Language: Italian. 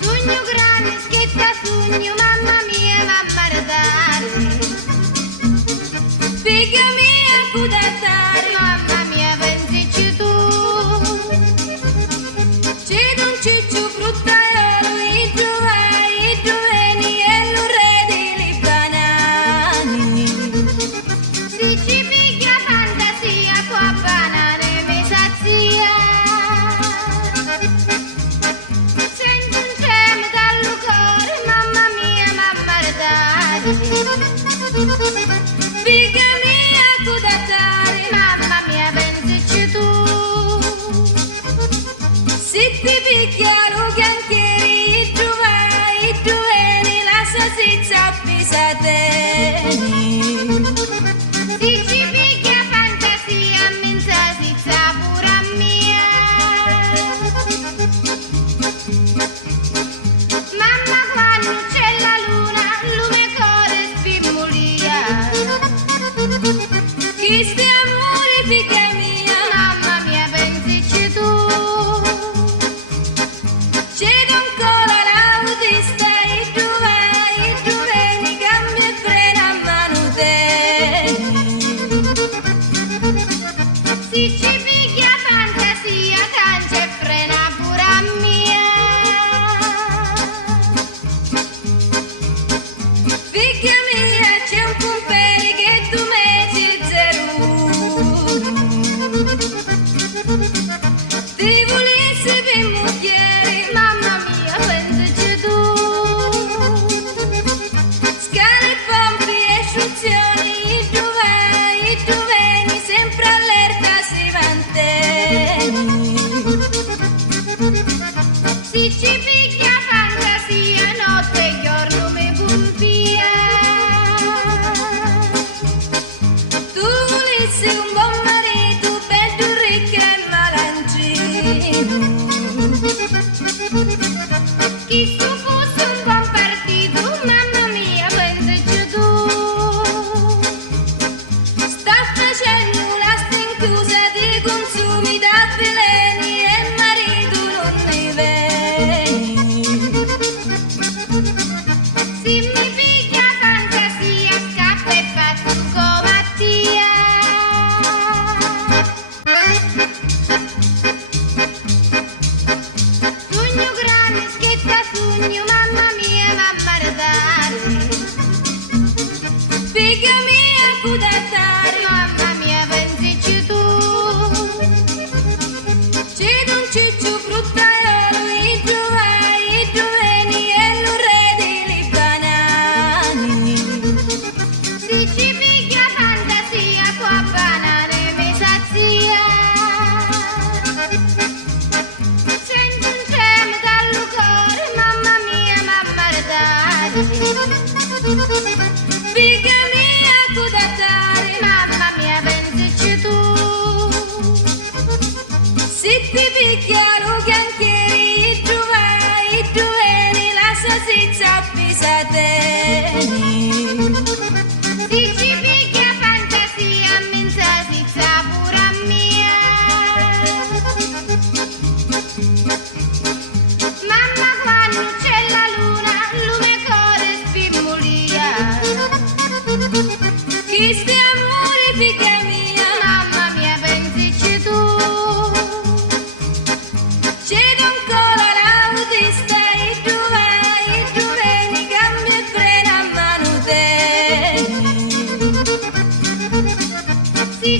Sogno grande, schietta sogno, mamma mia, mamma redare. Figlia mia, cudatare, mamma mia, pensici tu. C'è un ciccio fruttaiolo, i giovani e l'ore dei banani. Si ci piglia fantasia, qua banane mi sazia. Sento un treme dal cuore, mamma mia, mamma redare. Figlia mia, cudatare, mamma mia, pensici tu. Se ti picchiano bianchieri, i giovani, la salsiccia pisateni. Si ci picchia fantasia, minza sizza pura mia. Mamma quando c'è la luna, lume core spimmulia. Chi sti amore, figlia mia, mamma mia, pensici tu. C'è ancora l'autista, i giovani, cambia e frena a mano teni. Si ci piglia fantasia, cancia e frena pure a mia. Figlia mia, c'è un pompere che tu metti il zero. Ti volessi per mucchiere, mamma mia, pensaci tu. Scale, pompi e asciuzioni, i giovani, sempre allerta si manteni. Si ci picchia fantasia, notte e giorno mi compia. Tu volessi un buon marito, bello, ricco e malancino. Chi tu fosse un buon partito, mamma mia, pensaci tu. Sta facendo una stinchiusa di consumi da veleni e marito non ne veni. Se mi piglia fantasia, scappa e faccio un comattia. Sogno grande, schietta sogno, mamma mia, mamma redare. Figlia mia, cudatare, mamma mia, pensici tu. C'è un ciccio fruttaiolo, i giovani e l'ore dei banani. Si ci piglia fantasia, qua banane mi sazia. Sento un treme dal cuore, mamma mia, mamma redare. Figlia mia, cudatare, mamma mia, pensici tu. Se ti picchiano bianchieri, i giovani, la salsiccia pisateni. Si ci picchia fantasia, minza sizza pura mia. Mamma quando c'è la luna, lume core spimmulia. Chi sti amore, figlia mia, mamma mia, pensici tu. C'è ancora l'autista, i giovani, cambia e frena a mano teni. Si